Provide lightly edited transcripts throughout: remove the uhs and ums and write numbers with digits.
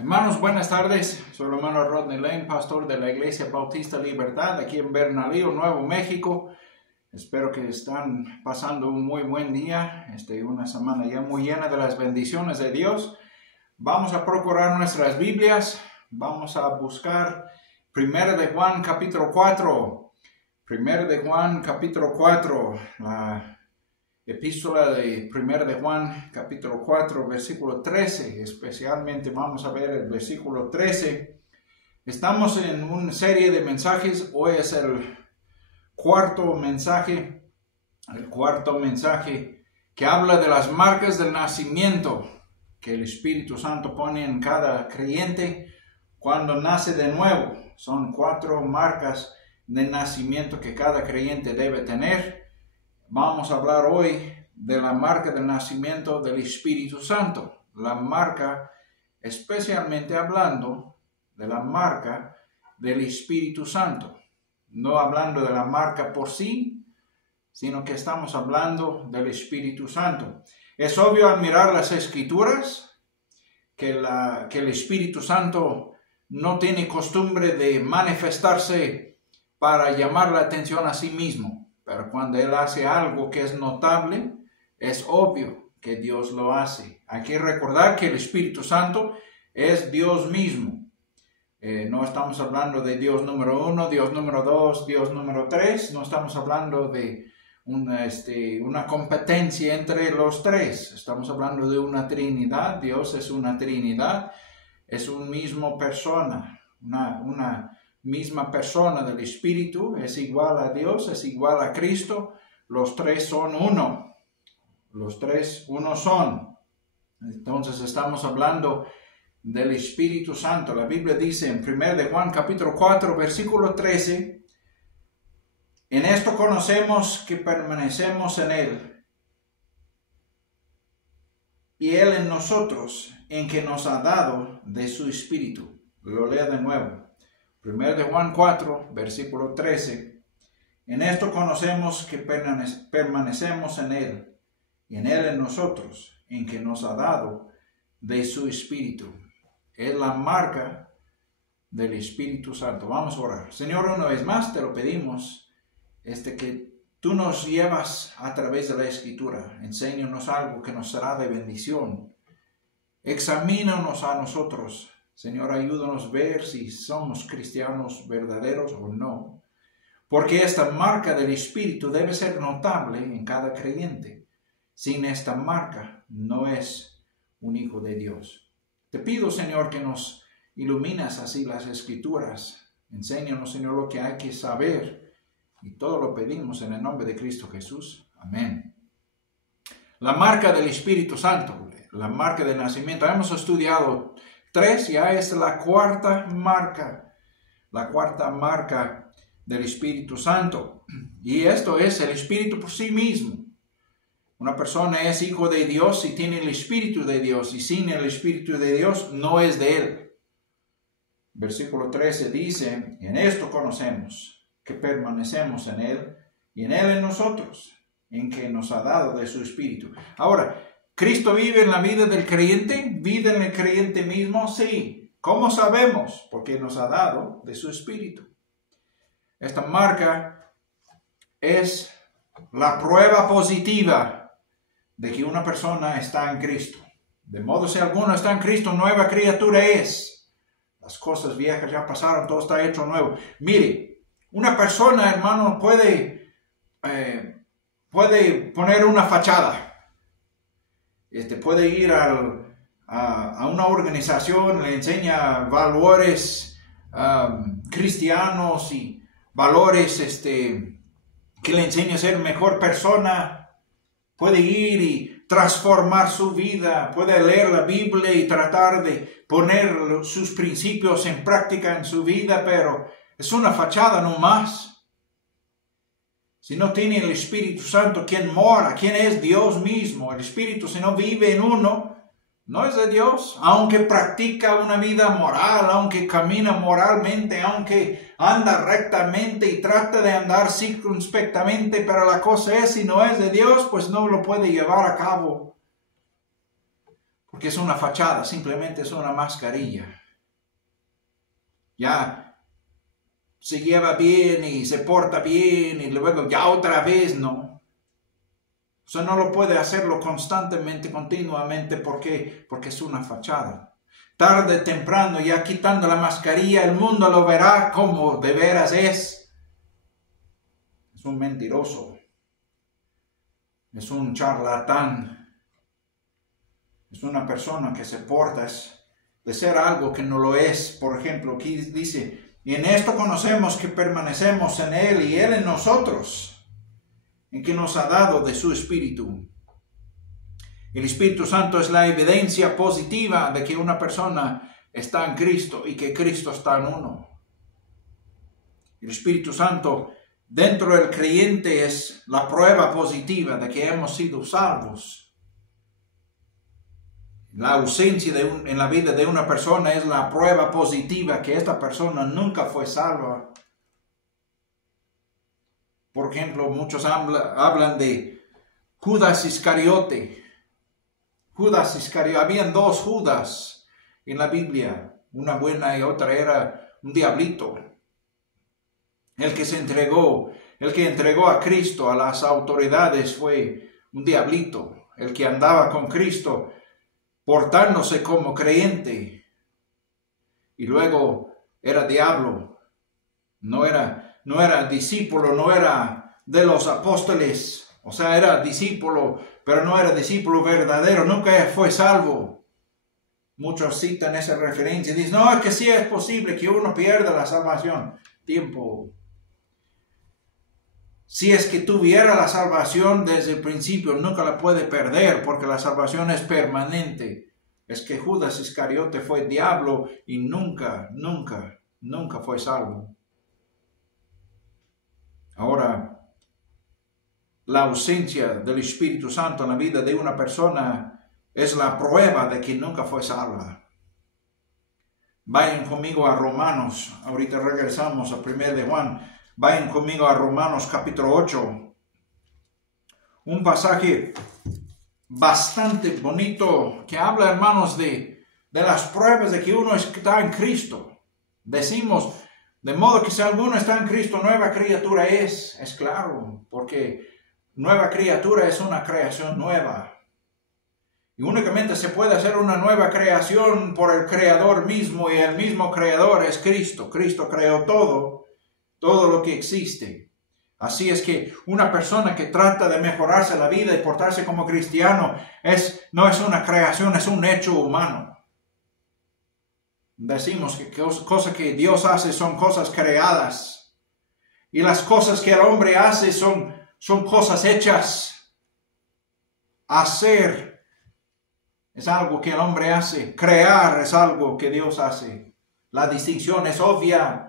Hermanos, buenas tardes. Soy el hermano Rodney Lane, pastor de la Iglesia Bautista Libertad, aquí en Bernalillo, Nuevo México. Espero que están pasando un muy buen día, una semana ya muy llena de las bendiciones de Dios. Vamos a procurar nuestras Biblias, vamos a buscar 1 de Juan capítulo 4. 1 de Juan capítulo 4, la epístola de 1 de Juan capítulo 4, versículo 13, especialmente vamos a ver el versículo 13. Estamos en una serie de mensajes, hoy es el cuarto mensaje que habla de las marcas del nacimiento que el Espíritu Santo pone en cada creyente cuando nace de nuevo. Son 4 marcas de nacimiento que cada creyente debe tener. Vamos a hablar hoy de la marca del nacimiento del Espíritu Santo. La marca, especialmente hablando de la marca del Espíritu Santo. No hablando de la marca por sí, sino que estamos hablando del Espíritu Santo. Es obvio al mirar las Escrituras que el Espíritu Santo no tiene costumbre de manifestarse para llamar la atención a sí mismo. Pero cuando Él hace algo que es notable, es obvio que Dios lo hace. Hay que recordar que el Espíritu Santo es Dios mismo. No estamos hablando de Dios número 1, Dios número 2, Dios número 3. No estamos hablando de una competencia entre los tres. Estamos hablando de una Trinidad. Dios es una Trinidad. Es una misma persona, una misma persona del Espíritu, es igual a Dios, es igual a Cristo. Los tres son uno. Los tres uno son. Entonces estamos hablando del Espíritu Santo. La Biblia dice en 1 de Juan capítulo 4 versículo 13: en esto conocemos que permanecemos en Él y Él en nosotros, en que nos ha dado de su Espíritu. Lo leo de nuevo. 1 de Juan 4, versículo 13. En esto conocemos que permanecemos en Él, y en Él en nosotros, en que nos ha dado de su Espíritu. Es la marca del Espíritu Santo. Vamos a orar. Señor, una vez más te lo pedimos, que tú nos llevas a través de la Escritura. Enséñanos algo que nos será de bendición. Examínanos a nosotros. Señor, ayúdanos a ver si somos cristianos verdaderos o no. Porque esta marca del Espíritu debe ser notable en cada creyente. Sin esta marca no es un hijo de Dios. Te pido, Señor, que nos iluminas así las Escrituras. Enséñanos, Señor, lo que hay que saber. Y todo lo pedimos en el nombre de Cristo Jesús. Amén. La marca del Espíritu Santo, la marca del nacimiento. Hemos estudiado 3, ya es la cuarta marca del Espíritu Santo. Y esto es el Espíritu por sí mismo. Una persona es hijo de Dios si tiene el Espíritu de Dios, y sin el Espíritu de Dios no es de Él. Versículo 13 dice: en esto conocemos que permanecemos en Él, y en Él en nosotros, en que nos ha dado de su Espíritu. Ahora, ¿Cristo vive en la vida del creyente? ¿Vive en el creyente mismo? Sí. ¿Cómo sabemos? Porque nos ha dado de su Espíritu. Esta marca es la prueba positiva de que una persona está en Cristo. De modo, si alguno está en Cristo, nueva criatura es. Las cosas viejas ya pasaron, todo está hecho nuevo. Mire, una persona, hermano, puede poner una fachada. Puede ir a una organización, le enseña valores cristianos y valores que le enseña a ser mejor persona. Puede ir y transformar su vida, puede leer la Biblia y tratar de poner sus principios en práctica en su vida, pero es una fachada no más. Si no tiene el Espíritu Santo, ¿quién mora? ¿Quién es Dios mismo? El Espíritu, si no vive en uno, no es de Dios. Aunque practica una vida moral, aunque camina moralmente, aunque anda rectamente y trata de andar circunspectamente, pero la cosa es, si no es de Dios, pues no lo puede llevar a cabo. porque es una fachada, simplemente es una mascarilla. Ya se lleva bien y se porta bien y luego ya otra vez no. O sea, no lo puede hacerlo constantemente, continuamente, porque es una fachada. Tarde o temprano, ya quitando la mascarilla, el mundo lo verá como de veras es. Es un mentiroso. Es un charlatán. Es una persona que se porta de ser algo que no lo es. Por ejemplo, aquí dice, y en esto conocemos que permanecemos en Él y Él en nosotros, en que nos ha dado de su Espíritu. El Espíritu Santo es la evidencia positiva de que una persona está en Cristo y que Cristo está en uno. El Espíritu Santo dentro del creyente es la prueba positiva de que hemos sido salvos. La ausencia en la vida de una persona es la prueba positiva que esta persona nunca fue salva. Por ejemplo, muchos hablan de Judas Iscariote. Judas Iscariote. Habían dos Judas en la Biblia. Una buena y otra era un diablito. El que entregó a Cristo a las autoridades fue un diablito. El que andaba con Cristo portándose como creyente y luego era diablo, no era discípulo, no era de los apóstoles, o sea, era discípulo, pero no era discípulo verdadero, nunca fue salvo. Muchos citan esa referencia y dicen, no, es que sí es posible que uno pierda la salvación. Tiempo. Si es que tuviera la salvación desde el principio, nunca la puede perder porque la salvación es permanente. Es que Judas Iscariote fue diablo y nunca fue salvo. Ahora, la ausencia del Espíritu Santo en la vida de una persona es la prueba de que nunca fue salva. Vayan conmigo a Romanos. Ahorita regresamos a 1 de Juan. Vayan conmigo a Romanos capítulo 8. Un pasaje bastante bonito que habla, hermanos, de las pruebas de que uno está en Cristo. Decimos, de modo que si alguno está en Cristo, nueva criatura es claro, porque nueva criatura es una creación nueva. Y únicamente se puede hacer una nueva creación por el Creador mismo, y el mismo Creador es Cristo. Cristo creó todo lo que existe. Así es que una persona que trata de mejorarse la vida y portarse como cristiano no es una creación, es un hecho humano. Decimos que cosas que Dios hace son cosas creadas. Y las cosas que el hombre hace son cosas hechas. Hacer es algo que el hombre hace. Crear es algo que Dios hace. La distinción es obvia.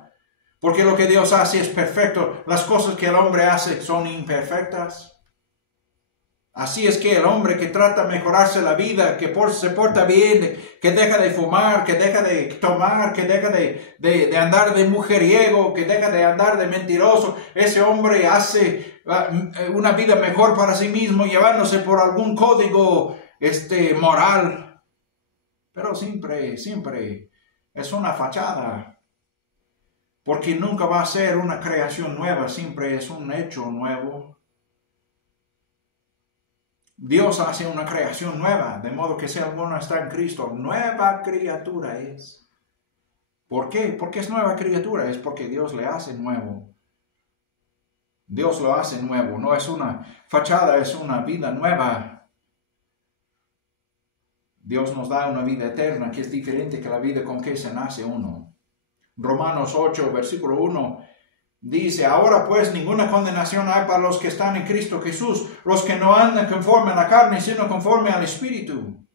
Porque lo que Dios hace es perfecto. Las cosas que el hombre hace son imperfectas. Así es que el hombre que trata de mejorarse la vida, que se porta bien, que deja de fumar, que deja de tomar, que deja de andar de mujeriego, que deja de andar de mentiroso, ese hombre hace una vida mejor para sí mismo, llevándose por algún código moral. Pero siempre es una fachada. Porque nunca va a ser una creación nueva, siempre es un hecho nuevo. Dios hace una creación nueva, de modo que si alguno está en Cristo, nueva criatura es. ¿Por qué? Porque es nueva criatura, es porque Dios le hace nuevo. Dios lo hace nuevo, no es una fachada, es una vida nueva. Dios nos da una vida eterna que es diferente que la vida con que se nace uno. Romanos 8, versículo 1, dice, ahora pues ninguna condenación hay para los que están en Cristo Jesús, los que no andan conforme a la carne, sino conforme al Espíritu.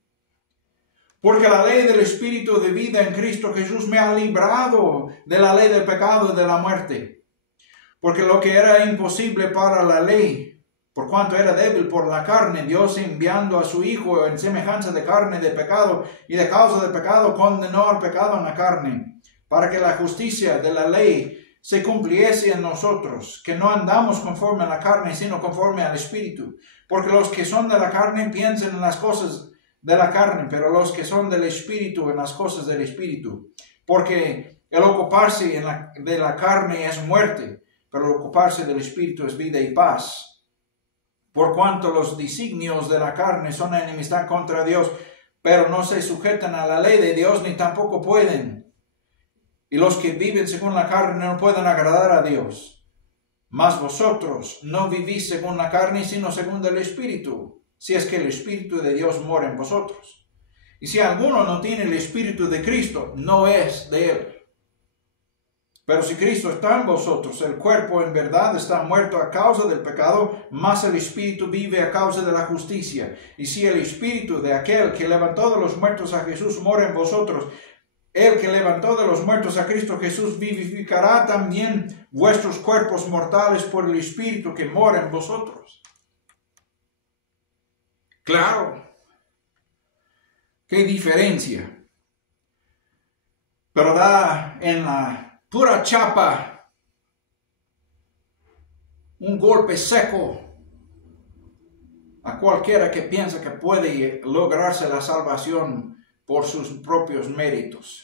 Porque la ley del Espíritu de vida en Cristo Jesús me ha librado de la ley del pecado y de la muerte. Porque lo que era imposible para la ley, por cuanto era débil por la carne, Dios enviando a su Hijo en semejanza de carne de pecado, y de causa del pecado condenó al pecado en la carne, para que la justicia de la ley se cumpliese en nosotros, que no andamos conforme a la carne, sino conforme al Espíritu. Porque los que son de la carne piensan en las cosas de la carne, pero los que son del Espíritu en las cosas del Espíritu. Porque el ocuparse de la carne es muerte, pero el ocuparse del Espíritu es vida y paz. Por cuanto los designios de la carne son enemistad contra Dios, pero no se sujetan a la ley de Dios ni tampoco pueden. Y los que viven según la carne no pueden agradar a Dios. Mas vosotros no vivís según la carne, sino según el Espíritu, si es que el Espíritu de Dios mora en vosotros. Y si alguno no tiene el Espíritu de Cristo, no es de él. Pero si Cristo está en vosotros, el cuerpo en verdad está muerto a causa del pecado, mas el Espíritu vive a causa de la justicia. Y si el Espíritu de aquel que levantó de los muertos a Jesús mora en vosotros, el que levantó de los muertos a Cristo Jesús vivificará también vuestros cuerpos mortales por el Espíritu que mora en vosotros. Claro, qué diferencia. Pero da en la pura chapa un golpe seco a cualquiera que piensa que puede lograrse la salvación por sus propios méritos.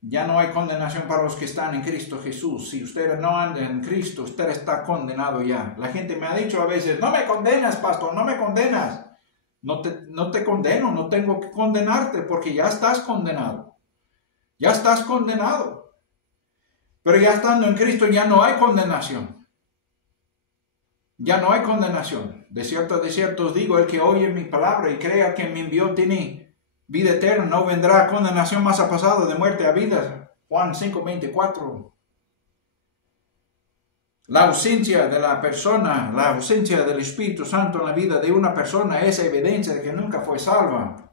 Ya no hay condenación para los que están en Cristo Jesús. Si usted no anda en Cristo, usted está condenado ya. La gente me ha dicho a veces, no me condenas, pastor, no me condenas. No te condeno, no tengo que condenarte porque ya estás condenado. Ya estás condenado. Pero ya estando en Cristo ya no hay condenación. Ya no hay condenación. De cierto os digo, el que oye mi palabra y crea que me envió tiene vida eterna, no vendrá condenación, más ha pasado de muerte a vida. Juan 5:24. La ausencia de la persona, la ausencia del Espíritu Santo en la vida de una persona es evidencia de que nunca fue salva.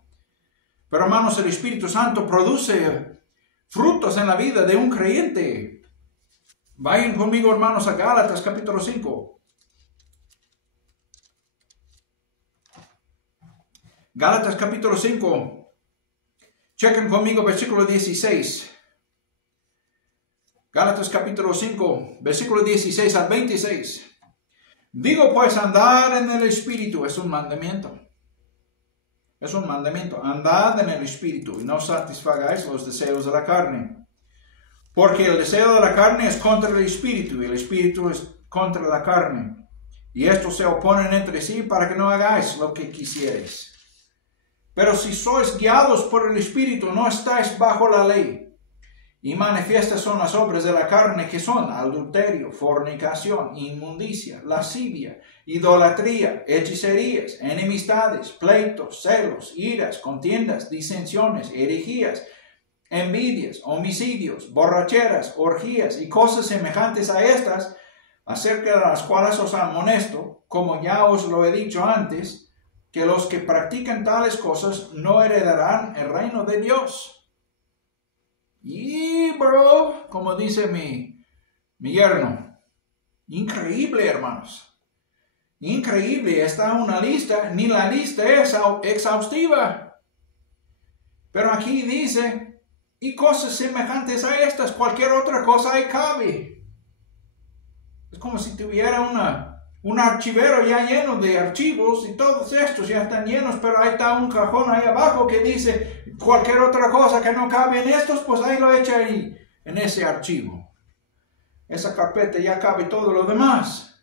Pero hermanos, el Espíritu Santo produce frutos en la vida de un creyente. Vayan conmigo, hermanos, a Gálatas capítulo 5. Gálatas capítulo 5. Chequen conmigo versículo 16. Gálatas capítulo 5, versículo 16 al 26. Digo pues, andad en el Espíritu. Es un mandamiento. Es un mandamiento. Andad en el Espíritu y no satisfagáis los deseos de la carne. Porque el deseo de la carne es contra el Espíritu y el Espíritu es contra la carne. Y estos se oponen entre sí para que no hagáis lo que quisierais. Pero si sois guiados por el Espíritu, no estáis bajo la ley. Y manifiestas son las obras de la carne, que son adulterio, fornicación, inmundicia, lascivia, idolatría, hechicerías, enemistades, pleitos, celos, iras, contiendas, disensiones, herejías, envidias, homicidios, borracheras, orgías y cosas semejantes a estas, acerca de las cuales os amonesto, como ya os lo he dicho antes, que los que practican tales cosas no heredarán el reino de Dios. Y bro, como dice mi yerno, increíble, hermanos. Increíble, está una lista, ni la lista es exhaustiva. Pero aquí dice, y cosas semejantes a estas, cualquier otra cosa ahí cabe. Es como si tuviera un archivero ya lleno de archivos y todos estos ya están llenos, pero ahí está un cajón ahí abajo que dice cualquier otra cosa que no cabe en estos, pues ahí lo echa ahí, en ese archivo. Esa carpeta ya cabe todo lo demás.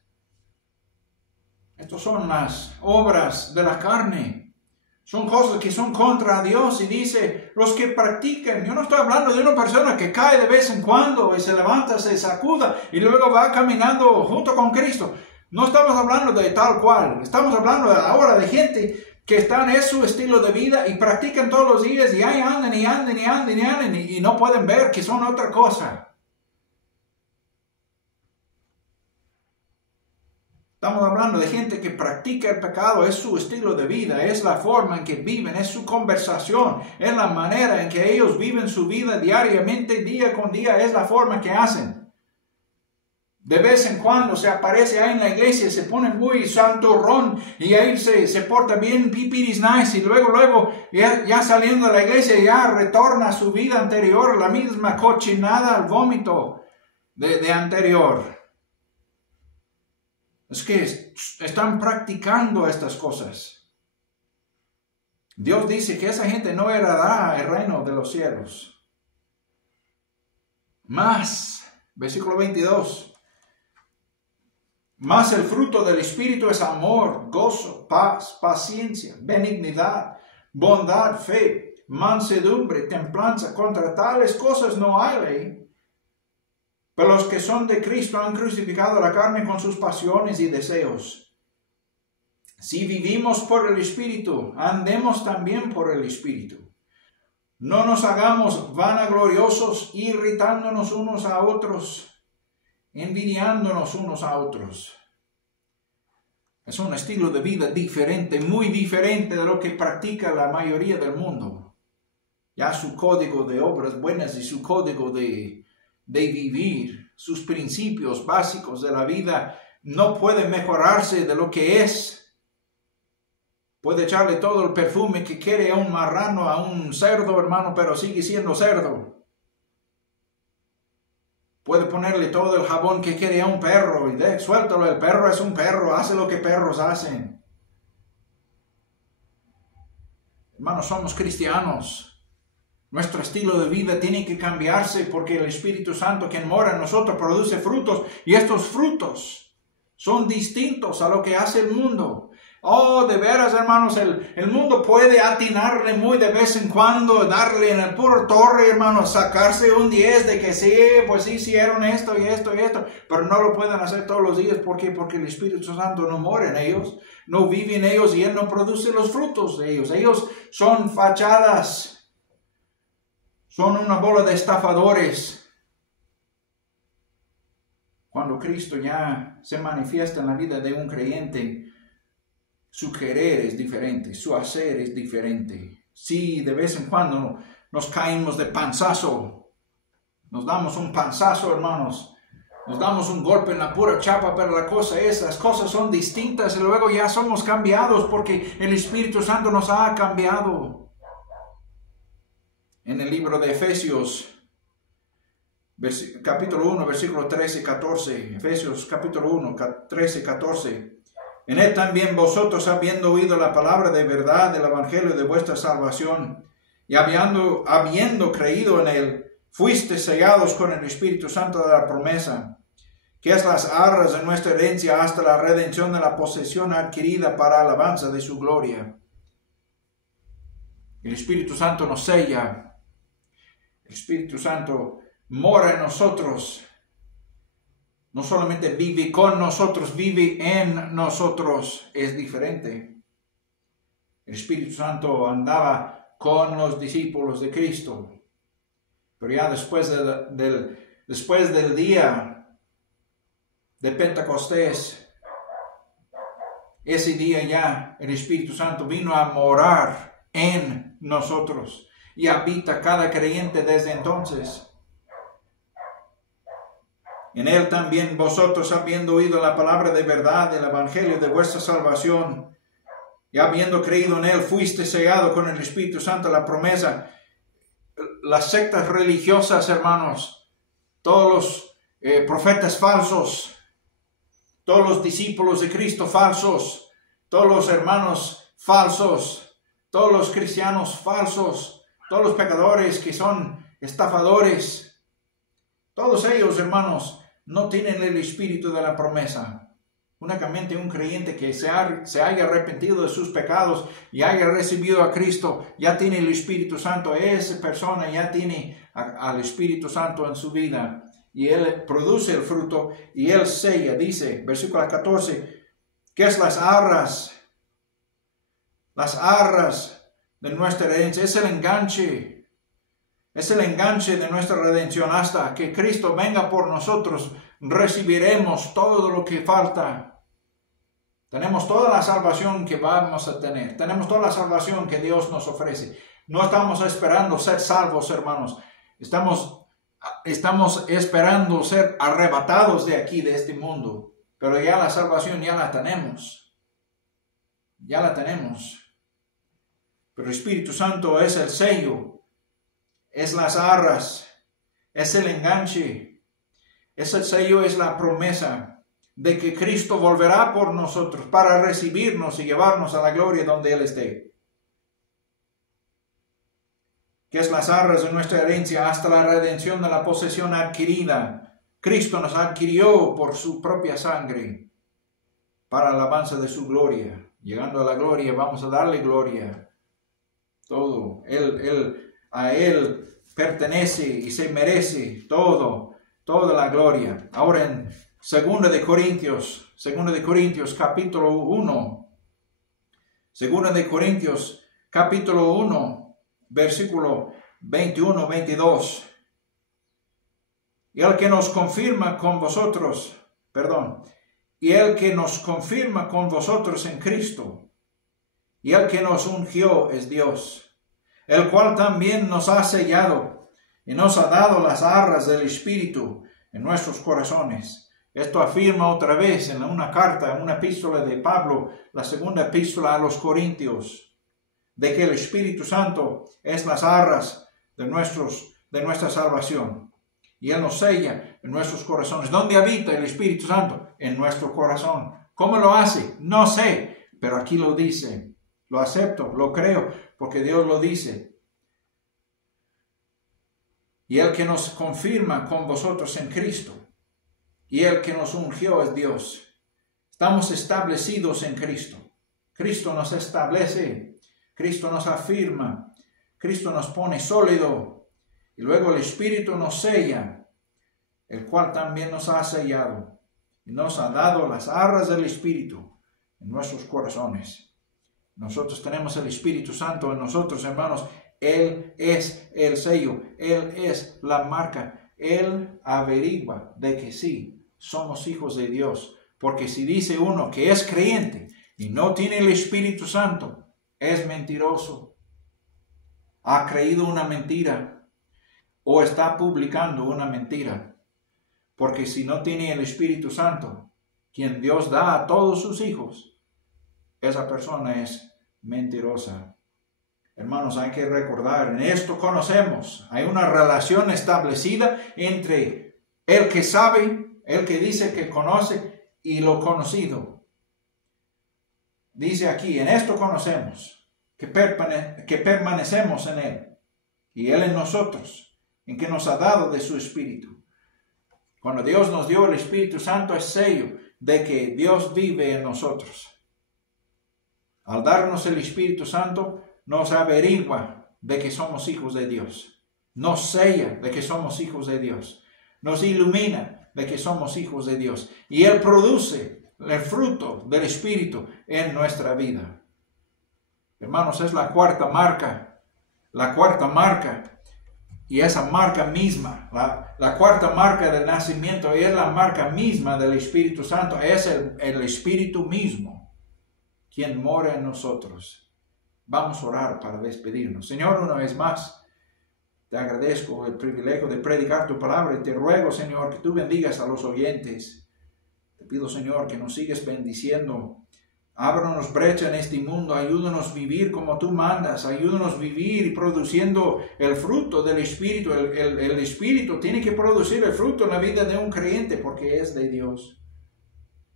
Estas son las obras de la carne. Son cosas que son contra Dios y dice, los que practican. Yo no estoy hablando de una persona que cae de vez en cuando y se levanta, se sacuda y luego va caminando junto con Cristo. No estamos hablando de tal cual. Estamos hablando ahora de gente que están en su estilo de vida y practican todos los días y ahí andan y andan y andan y andan y no pueden ver que son otra cosa. Estamos hablando de gente que practica el pecado, es su estilo de vida, es la forma en que viven, es su conversación, es la manera en que ellos viven su vida diariamente, día con día, es la forma que hacen. De vez en cuando se aparece ahí en la iglesia, se pone muy santurrón y ahí se porta bien pipiris nice y luego ya saliendo de la iglesia ya retorna a su vida anterior, la misma cochinada al vómito de anterior. Es que están practicando estas cosas. Dios dice que esa gente no heredará el reino de los cielos. Más, versículo 22. Mas el fruto del Espíritu es amor, gozo, paz, paciencia, benignidad, bondad, fe, mansedumbre, templanza. Contra tales cosas no hay ley. Pero los que son de Cristo han crucificado la carne con sus pasiones y deseos. Si vivimos por el Espíritu, andemos también por el Espíritu. No nos hagamos vanagloriosos, irritándonos unos a otros, envidiándonos unos a otros. Es un estilo de vida diferente, muy diferente de lo que practica la mayoría del mundo. Ya su código de obras buenas y su código de vivir, sus principios básicos de la vida no pueden mejorarse de lo que es. Puede echarle todo el perfume que quiere a un marrano, a un cerdo, hermano, pero sigue siendo cerdo. Puede ponerle todo el jabón que quiere a un perro y suéltalo, el perro es un perro, hace lo que perros hacen. Hermanos, somos cristianos. Nuestro estilo de vida tiene que cambiarse porque el Espíritu Santo que mora en nosotros produce frutos y estos frutos son distintos a lo que hace el mundo. Oh, de veras, hermanos, el mundo puede atinarle muy de vez en cuando, darle en el puro torre, hermanos, sacarse un 10 de que sí, pues sí hicieron esto y esto y esto, pero no lo pueden hacer todos los días. ¿Por qué? Porque el Espíritu Santo no mora en ellos, no vive en ellos y Él no produce los frutos de ellos. Ellos son fachadas, son una bola de estafadores. Cuando Cristo ya se manifiesta en la vida de un creyente, su querer es diferente, su hacer es diferente. Sí, de vez en cuando nos caímos de panzazo, nos damos un panzazo, hermanos, nos damos un golpe en la pura chapa, pero la cosa es, las cosas son distintas y luego ya somos cambiados porque el Espíritu Santo nos ha cambiado. En el libro de Efesios, capítulo 1, versículo 13 y 14, Efesios capítulo 1, 13 y 14. En él también vosotros, habiendo oído la palabra de verdad del evangelio de vuestra salvación, y habiendo creído en él, fuisteis sellados con el Espíritu Santo de la promesa, que es las arras de nuestra herencia hasta la redención de la posesión adquirida para alabanza de su gloria. El Espíritu Santo nos sella. El Espíritu Santo mora en nosotros. No solamente vive con nosotros, vive en nosotros. Es diferente. El Espíritu Santo andaba con los discípulos de Cristo. Pero ya después del día de Pentecostés, ese día ya el Espíritu Santo vino a morar en nosotros y habita cada creyente desde entonces. En él también vosotros, habiendo oído la palabra de verdad del evangelio de vuestra salvación, y habiendo creído en él, fuiste sellado con el Espíritu Santo, la promesa. Las sectas religiosas, hermanos, todos los profetas falsos, todos los discípulos de Cristo falsos, todos los hermanos falsos, todos los cristianos falsos, todos los pecadores que son estafadores, todos ellos, hermanos, no tienen el espíritu de la promesa. Únicamente un creyente que se haya arrepentido de sus pecados y haya recibido a Cristo, ya tiene el Espíritu Santo. Esa persona ya tiene al Espíritu Santo en su vida. Y Él produce el fruto y Él sella. Dice, versículo 14, que es las arras de nuestra herencia. Es el enganche. Es el enganche de nuestra redención. Hasta que Cristo venga por nosotros, recibiremos todo lo que falta. Tenemos toda la salvación que vamos a tener. Tenemos toda la salvación que Dios nos ofrece. No estamos esperando ser salvos, hermanos. Estamos esperando ser arrebatados de aquí, de este mundo. Pero ya la salvación ya la tenemos. Ya la tenemos. Pero el Espíritu Santo es el sello. Es las arras, es el enganche, es el sello, es la promesa de que Cristo volverá por nosotros para recibirnos y llevarnos a la gloria donde Él esté. que es las arras de nuestra herencia, hasta la redención de la posesión adquirida. Cristo nos adquirió por su propia sangre para alabanza de su gloria. Llegando a la gloria, vamos a darle gloria. Todo. A Él pertenece y se merece toda la gloria. Ahora en 2 de Corintios capítulo 1. 2 de Corintios capítulo 1, versículo 21-22. Y el que nos confirma con vosotros en Cristo, y el que nos ungió es Dios, el cual también nos ha sellado y nos ha dado las arras del Espíritu en nuestros corazones. Esto afirma otra vez en una carta, en una epístola de Pablo, la segunda epístola a los Corintios, de que el Espíritu Santo es las arras de nuestra salvación. Y Él nos sella en nuestros corazones. ¿Dónde habita el Espíritu Santo? En nuestro corazón. ¿Cómo lo hace? No sé, pero aquí lo dice. Lo acepto, lo creo, porque Dios lo dice. Y el que nos confirma con vosotros en Cristo, y el que nos ungió es Dios. Estamos establecidos en Cristo. Cristo nos establece, Cristo nos afirma, Cristo nos pone sólido. Y luego el Espíritu nos sella, el cual también nos ha sellado y nos ha dado las arras del Espíritu en nuestros corazones. Nosotros tenemos el Espíritu Santo en nosotros, hermanos. Él es el sello, Él es la marca. Él averigua de que sí, somos hijos de Dios. Porque si dice uno que es creyente y no tiene el Espíritu Santo, es mentiroso. Ha creído una mentira. O está publicando una mentira. Porque si no tiene el Espíritu Santo, quien Dios da a todos sus hijos, esa persona es mentirosa. Hermanos, hay que recordar, en esto conocemos, hay una relación establecida entre el que sabe, el que dice que conoce y lo conocido. Dice aquí, en esto conocemos que permanecemos en Él y Él en nosotros, en que nos ha dado de su Espíritu. Cuando Dios nos dio el Espíritu Santo es sello de que Dios vive en nosotros. Al darnos el Espíritu Santo nos averigua de que somos hijos de Dios. Nos sella de que somos hijos de Dios. Nos ilumina de que somos hijos de Dios. Y Él produce el fruto del Espíritu en nuestra vida. Hermanos, es la cuarta marca. La cuarta marca. Y esa marca misma, la cuarta marca del nacimiento, es la marca misma del Espíritu Santo. Es el Espíritu mismo quien mora en nosotros. Vamos a orar para despedirnos. Señor, una vez más, te agradezco el privilegio de predicar tu palabra y te ruego, Señor, que tú bendigas a los oyentes. Te pido, Señor, que nos sigues bendiciendo. Ábranos brecha en este mundo, ayúdanos a vivir como tú mandas, ayúdanos a vivir y produciendo el fruto del Espíritu. El Espíritu tiene que producir el fruto en la vida de un creyente porque es de Dios.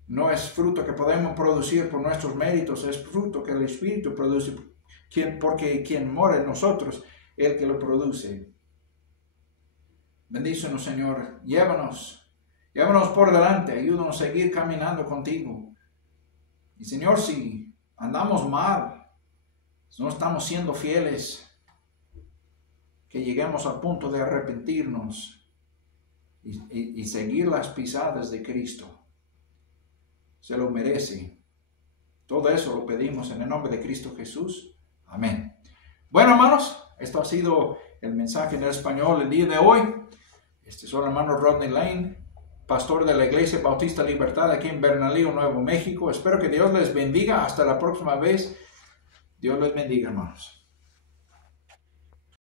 No es fruto que podemos producir por nuestros méritos, es fruto que el Espíritu produce, porque quien mora en nosotros, el que lo produce. Bendícenos, Señor, llévanos por delante, ayúdanos a seguir caminando contigo. Y Señor, si andamos mal, si no estamos siendo fieles, que lleguemos al punto de arrepentirnos y seguir las pisadas de Cristo. Se lo merece. Todo eso lo pedimos en el nombre de Cristo Jesús. Amén. Bueno, hermanos, esto ha sido el mensaje en español el día de hoy. Soy el hermano Rodney Lane, pastor de la Iglesia Bautista Libertad aquí en Bernalillo, Nuevo México. Espero que Dios les bendiga. Hasta la próxima vez. Dios les bendiga, hermanos.